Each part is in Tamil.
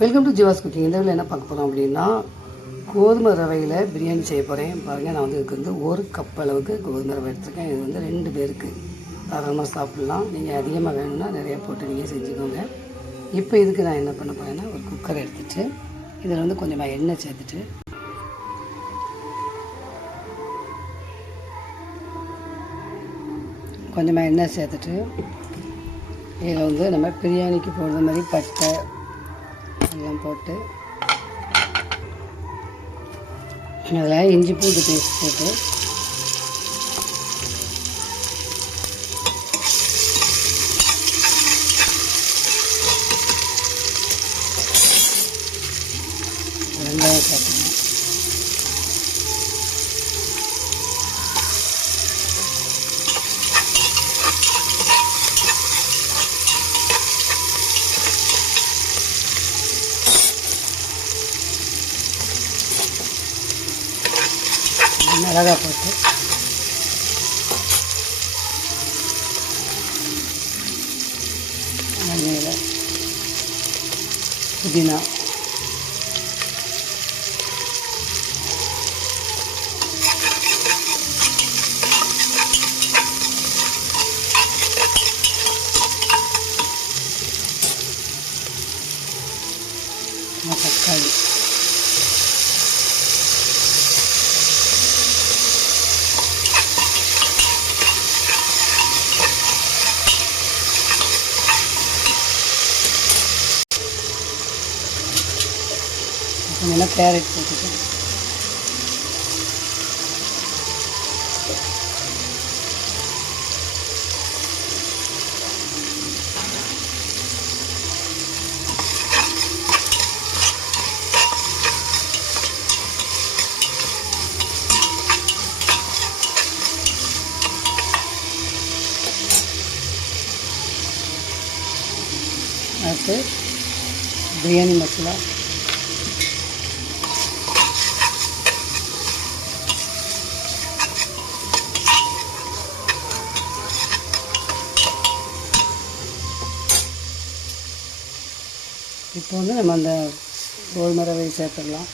Welcome to Jeeva's cooking. இந்த வீடியோவில் என்ன பார்க்க போகிறோம் அப்படின்னா, கோதுமை ரவையில் பிரியாணி செய்ய போகிறேன். பாருங்கள், நான் வந்து இதுக்கு வந்து 1 கப் அளவுக்கு கோதுமை ரவை எடுத்துருக்கேன். இது வந்து 2 பேருக்கு தாராளமாக சாப்பிட்லாம். நீங்கள் அதிகமாக வேணும்னா நிறையா போட்டு நீங்கள் செஞ்சுக்கோங்க. இப்போ இதுக்கு நான் என்ன பண்ண போகிறேன்னா, ஒரு குக்கரை எடுத்துகிட்டு இதில் வந்து கொஞ்சமாக எண்ணெய் சேர்த்துட்டு இதில் வந்து நம்ம பிரியாணிக்கு போடுற மாதிரி பட்டை எல்லாம் போட்டு அதில் இஞ்சி பூண்டு பேஸ்ட் போட்டு வெங்காயம் சேர்த்துக்கணும். மிளகா போட்டு மல்லியில புதினா தக்காளி கொஞ்சம் கேரட் போட்டுட்டு அடுத்து பிரியாணி மசாலா இப்போ வந்து நம்ம அந்த கோதுமை ரவையை சேர்த்துடலாம்.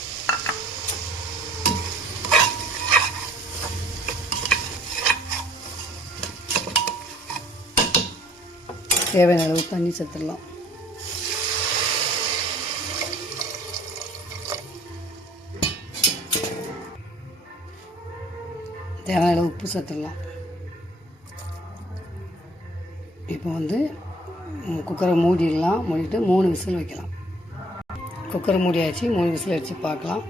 தேவையான அளவு தண்ணி சேர்த்துடலாம். தேவையான அளவு உப்பு சேர்த்துடலாம். இப்போ வந்து குக்கரை மூடிடலாம். மூடிட்டு 3 விசில் வைக்கலாம். குக்கரை மூடியாச்சு. 3 விசில் அடித்து பார்க்கலாம்.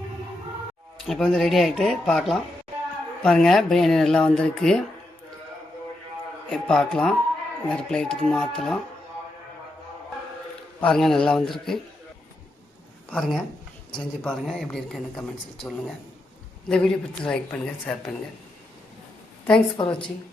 இப்போ வந்து ரெடி ஆகிட்டு பார்க்கலாம். பாருங்கள், பிரியாணி நல்லா வந்திருக்கு. பார்க்கலாம், வேறு பிளேட்டுக்கு மாற்றலாம். பாருங்கள், நல்லா வந்திருக்கு. பாருங்கள், செஞ்சு பாருங்கள், எப்படி இருக்குன்னு கமெண்ட்ஸில் சொல்லுங்கள். இந்த வீடியோ பிடிச்சி லைக் பண்ணுங்கள், ஷேர் பண்ணுங்கள். தேங்க்ஸ் ஃபார் வாட்சிங்.